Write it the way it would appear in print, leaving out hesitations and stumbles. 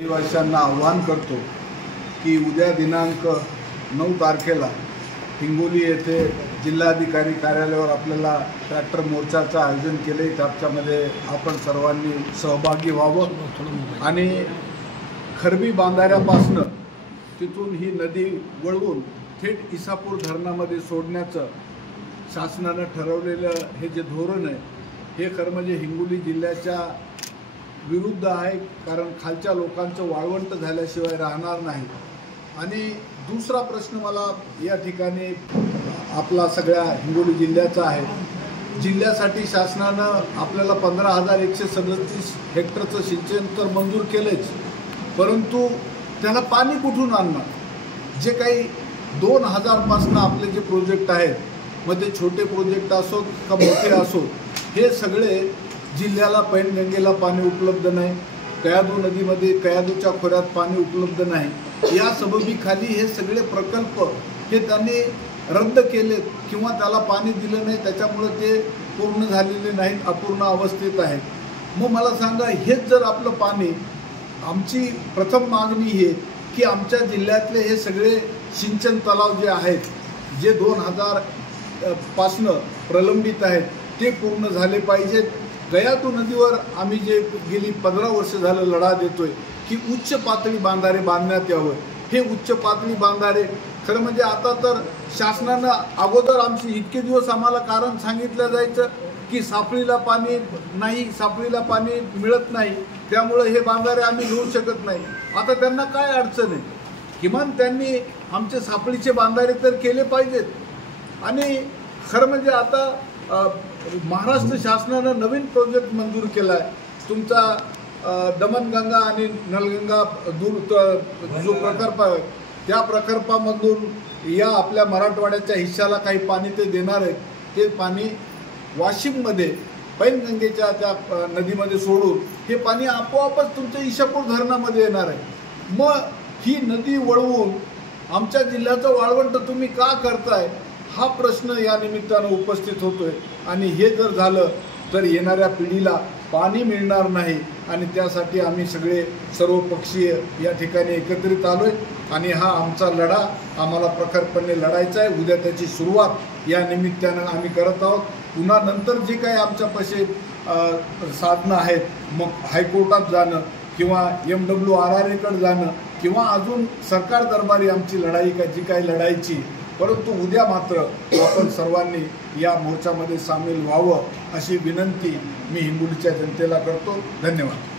रहिवाशांना आवाहन करतो की उद्या दिनांक 9 तारखेला हिंगोली येथे जिल्हाधिकारी कार्यालयावर आपल्याला ट्रॅक्टर मोर्चाचं आयोजन केले। त्याच्यामध्ये आपण सर्वांनी सहभागी व्हावं आणि खरबी बांधाऱ्यापासून तिथून ही नदी वळवून थेट इसापूर धरणामध्ये सोडण्याचं शासनाने ठरवलेलं हे जे धोरण आहे हे खरं म्हणजे हिंगोली जिल्ह्याच्या विरुद्ध आहे, कारण खालच्या लोकांचं वाळवंट झाल्याशिवाय राहणार नाही। आणि दुसरा प्रश्न मला या ठिकाणी आपला सगळ्या हिंगोली जिल्ह्याचा आहे। जिल्ह्यासाठी शासनानं आपल्याला 15,137 हेक्टरचं सिंचन तर मंजूर केलेच, परंतु त्याला पाणी कुठून आणणार? जे काही 2000 पासून आपले जे प्रोजेक्ट आहेत, मग ते छोटे प्रोजेक्ट असोत का मोठे असोत, हे सगळे जिल्ह्याला पैनगंगेला पाणी उपलब्ध नाही, कयाधू नदीमध्ये कयाधूच्या खोऱ्यात पाणी उपलब्ध नाही। या सबबीखाली हे सगळे प्रकल्प हे त्यांनी रद्द केले किंवा त्याला पाणी दिलं नाही, त्याच्यामुळे ते पूर्ण झालेले नाहीत, अपूर्ण अवस्थेत आहेत। मग मला सांगा, हेच जर आपलं पाणी, आमची प्रथम मागणी आहे की आमच्या जिल्ह्यातले हे सगळे सिंचन तलाव जे आहेत, जे 2000 पासून प्रलंबित आहेत, ते पूर्ण झाले पाहिजेत। कयाधू नदीवर आम्ही जे गेली 15 वर्ष झालं लढा देतोय की उच्च पातळी बांधारे बांधण्यात यावं। हे उच्च पातळी बांधारे खरं म्हणजे आता तर शासनानं अगोदर आमची इतके दिवस आम्हाला कारण सांगितलं जायचं की सापळीला पाणी नाही, सापळीला पाणी मिळत नाही, त्यामुळे हे बांधारे आम्ही घेऊ शकत नाही। आता त्यांना काय अडचण आहे? किमान त्यांनी आमचे सापळीचे बांधारे तर केले पाहिजेत। आणि खरं म्हणजे आता महाराष्ट्र शासनानं नवीन प्रोजेक्ट मंजूर केला आहे, तुमचा दमनगंगा आणि नलगंगा जो प्रकल्प आहे, त्या प्रकल्पामधून या आपल्या मराठवाड्याच्या हिश्श्याला काही पाणी ते देणार आहेत। ते पाणी वाशिममध्ये पैनगंगेच्या त्या नदीमध्ये सोडून हे पाणी आपोआपच तुमच्या इसापूर धरणामध्ये येणार आहे। मग ही नदी वळवून आमच्या जिल्ह्याचं वाळवंट तुम्ही का करताय, हा प्रश्न या निमित्तानं उपस्थित होतोय। आणि हे जर झालं तर येणाऱ्या पिढीला पाणी मिळणार नाही, आणि त्यासाठी आम्ही सगळे सर्वपक्षीय या ठिकाणी एकत्रित आलोय आणि हा आमचा लढा आम्हाला प्रखरपणे लढायचा आहे। उद्या त्याची सुरुवात या निमित्तानं आम्ही करत आहोत। पुन्हा नंतर जे काही आमच्यापाशी साधनं आहेत, मग हायकोर्टात जाणं किंवा MWRRA जाणं किंवा अजून सरकार दरबारी आमची लढाई जी काही लढायची, परंतु उद्या मात्र आपण सर्वांनी या मोर्चामध्ये सामील व्हावं अशी विनंती मी हिंगोलीच्या जनतेला करतो। धन्यवाद।